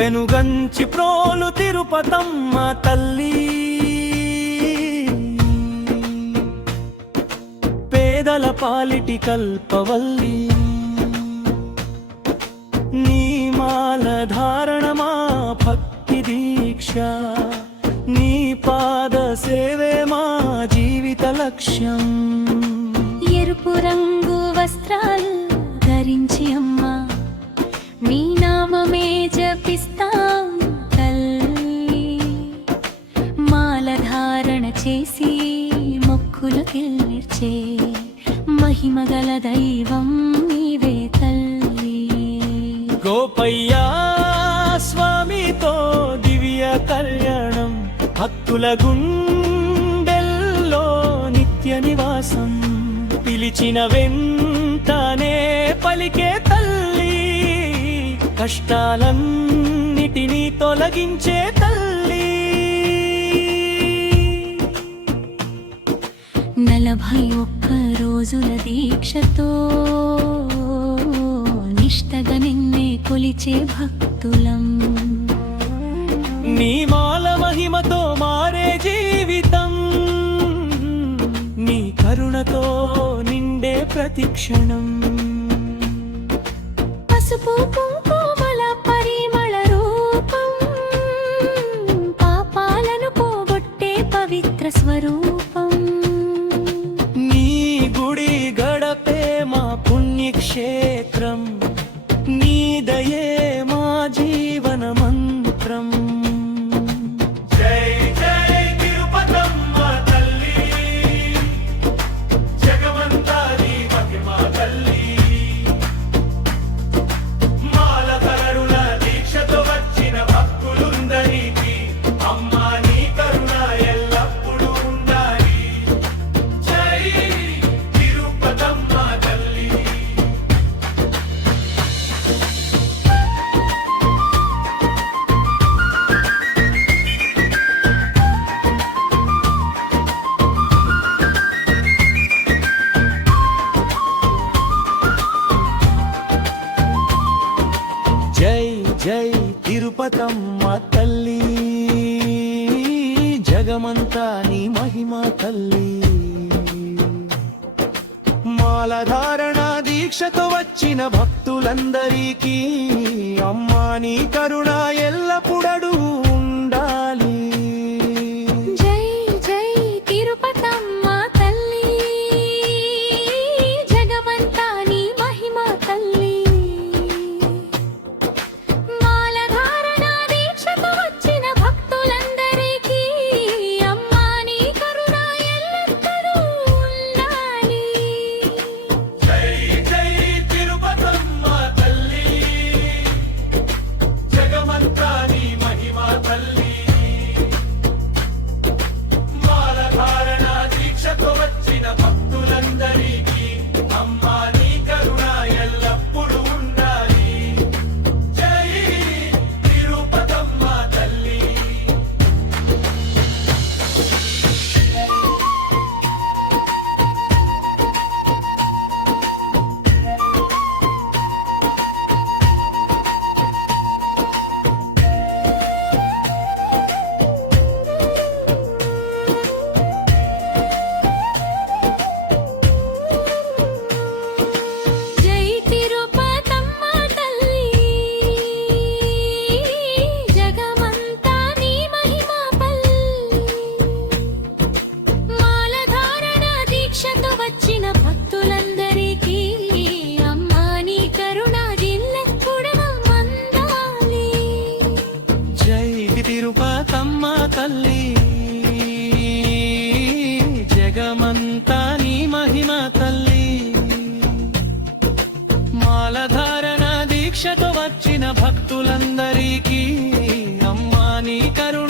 పెనుగంచి ప్రోలు తిరుపతమ్మ తల్లి, పేదల పాలిటి కల్పవల్లి, నీ మాల ధారణమా భక్తి దీక్ష, నీ పాద సేవే మా జీవిత లక్ష్యం. ఎరుపు రంగు వస్త్రాలు ధరించి అమ్మా నీ నామమే జపిస్తాం తల్లి, మాల ధారణ చేసి మొక్కులు తీర్చే మహిమగల దైవం నీవే తల్లి. గోపయ్య స్వామితో దివ్య కళ్యాణం, భక్తుల గుండెల్లో నిత్య నివాసం, పిలిచిన వెంటనే పలికే తల్లి, కష్టాలన్నిటినీ తొలగించే తల్లి. 41 రోజుల దీక్షతో నిష్టగా నిన్నే కొలిచే భక్తులం, నీ మాల మహిమతో మారే జీవితం, నీ కరుణతో నిండే ప్రతిక్షణం. పసుపు కుంకుమల పరిమళ రూపం, పాపాలను పోగొట్టే పవిత్ర స్వరూపం, నీ గుడి గడపే మా పుణ్యక్షేత్రం, నీ దయే మా జీవన మంత్రం. జై జై తిరుపతమ్మ తల్లి, జగమంతా నీ మహిమ తల్లి, మాల కరుణ దీక్షతో వచ్చిన భక్తులందరికీ అమ్మా నీ కరుణ ఎల్లప్పుడూ ఉండాలి. జై తిరుపతమ్మ తల్లి. జై జై తిరుపతమ్మ తల్లి, జగమంతా నీ మహిమ తల్లి, మాల ధారణ దీక్షతో వచ్చిన భక్తులందరికీ అమ్మా నీ కరుణ ఎల్లప్పుడూ ఉండాలి. జై జై తిరుపతమ్మ తల్లి, జగమంతా నీ మహిమ తల్లి, మాల ధారణ దీక్షతో వచ్చిన భక్తులందరికీ అమ్మా నీ కరుణ ఎల్లప్పుడూ ఉండాలి. జై జై తిరుపతమ్మ తల్లి, జగమంతా నీ మహిమ తల్లి, మాల ధారణ దీక్షతో వచ్చిన భక్తులందరికీ అమ్మా నీ కరుణ ఎల్లప్పుడూ ఉండాలి. జై తిరుపతమ్మ తల్లి. జై తిరుపతమ్మ తల్లి, జగమంతా నీ మహిమ పల్లి, మాల ధారణ దీక్షతో వచ్చిన భక్తులందరికీ అమ్మా నీ కరుణ ఎల్లప్పుడూ అందాలి. జై తిరుపతమ్మ తల్లి, జగమంతా నీ మహిమ తల్లి, మాల ధారణ దీక్షతో వచ్చిన భక్తులందరికీ అమ్మా నీ కరుణ